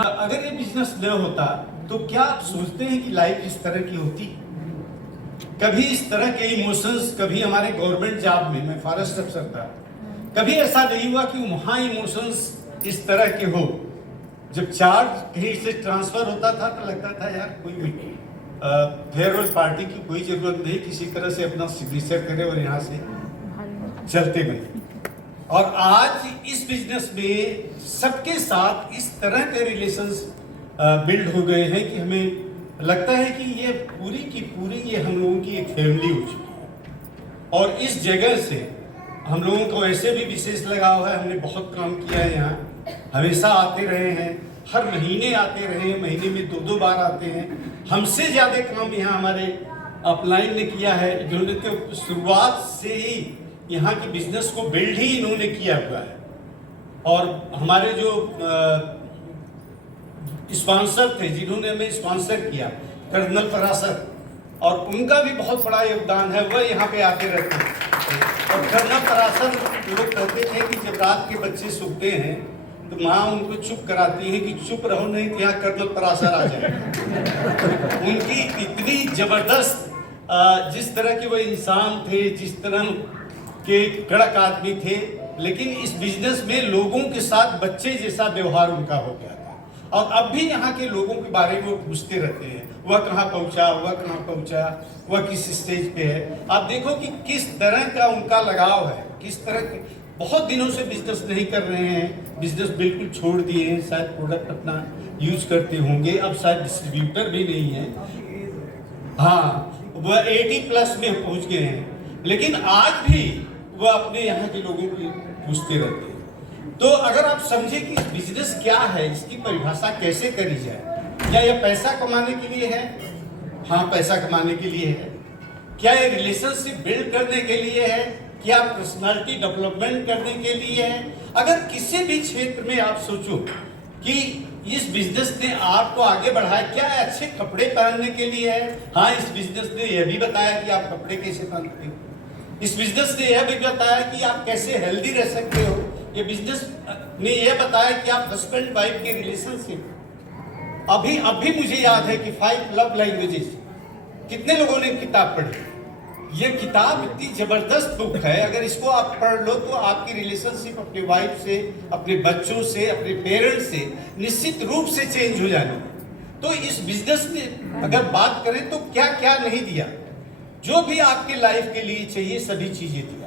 अगर ये बिजनेस न होता तो क्या आप सोचते हैं कि लाइफ इस तरह की होती? कभी इस तरह के इमोशंस, कभी हमारे गवर्नमेंट जॉब में, मैं फॉरेस्ट अफसर था, कभी ऐसा नहीं हुआ कि वहाँ इमोशंस इस तरह के हो। जब चार्ज कहीं से ट्रांसफर होता था तो लगता था यार कोई फेयरवेल पार्टी की कोई जरूरत नहीं, किसी तरह से अपना सिग्नेचर करे और यहाँ से चलते गए। और आज इस बिजनेस में सबके साथ इस तरह के रिलेशंस बिल्ड हो गए हैं कि हमें लगता है कि ये पूरी की पूरी ये हम लोगों की एक फैमिली हो चुकी है। और इस जगह से हम लोगों को ऐसे भी विशेष लगाव है, हमने बहुत काम किया है यहाँ, हमेशा आते रहे हैं, हर महीने आते रहे हैं, महीने में 2-2 बार आते हैं। हमसे ज़्यादा काम यहाँ हमारे अपलाइन ने किया है, जिन्होंने तो शुरुआत से ही यहाँ की बिजनेस को बिल्ड ही इन्होंने किया हुआ है। और हमारे जो स्पॉन्सर थे, जिन्होंने हमें स्पॉन्सर किया, कर्नल पराशर, और उनका भी बहुत बड़ा योगदान है, वह यहाँ पे आते रहते हैं। और कर्नल पराशर लोग कहते थे कि जब रात के बच्चे सोते हैं तो माँ उनको चुप कराती है कि चुप रहो नहीं तो यहाँ कर्नल पराशर आ जाए। उनकी इतनी जबरदस्त, जिस तरह के वो इंसान थे, जिस तरह के कड़क आदमी थे, लेकिन इस बिजनेस में लोगों के साथ बच्चे जैसा व्यवहार उनका हो गया था। और अब भी यहाँ के लोगों के बारे में वो पूछते रहते हैं, वह कहाँ पहुँचा, वह कहाँ पहुँचा, वह किस स्टेज पे है। आप देखो कि किस तरह का उनका लगाव है, किस तरह के, बहुत दिनों से बिजनेस नहीं कर रहे हैं, बिजनेस बिल्कुल छोड़ दिए हैं, शायद प्रोडक्ट अपना यूज करते होंगे, अब शायद डिस्ट्रीब्यूटर भी नहीं है। हाँ, वह 80+ में पहुँच गए हैं, लेकिन आज भी वह अपने यहाँ के लोगों की पूछते रहते हैं। तो अगर आप समझे कि बिजनेस क्या है, इसकी परिभाषा कैसे करी जाए, क्या यह पैसा कमाने के लिए है? हाँ, पैसा कमाने के लिए है। क्या ये रिलेशनशिप बिल्ड करने के लिए है? क्या पर्सनालिटी डेवलपमेंट करने के लिए है? अगर किसी भी क्षेत्र में आप सोचो कि इस बिजनेस ने आपको आगे बढ़ाया, क्या अच्छे कपड़े पहनने के लिए है? हाँ, इस बिजनेस ने यह भी बताया कि आप कपड़े कैसे पहनते हो। इस बिजनेस ने यह भी बताया कि आप कैसे हेल्दी रह सकते हो। ये बिजनेस ने यह बताया कि आप हस्बैंड वाइफ के रिलेशनशिप। अभी मुझे याद है कि 5 लव लैंग्वेजेस, कितने लोगों ने किताब पढ़ी? ये किताब इतनी जबरदस्त बुक है, अगर इसको आप पढ़ लो तो आपकी रिलेशनशिप अपने वाइफ से, अपने बच्चों से, अपने पेरेंट्स से निश्चित रूप से चेंज हो जानी। तो इस बिजनेस ने अगर बात करें तो क्या क्या नहीं दिया, जो भी आपके लाइफ के लिए चाहिए सभी चीजें थी।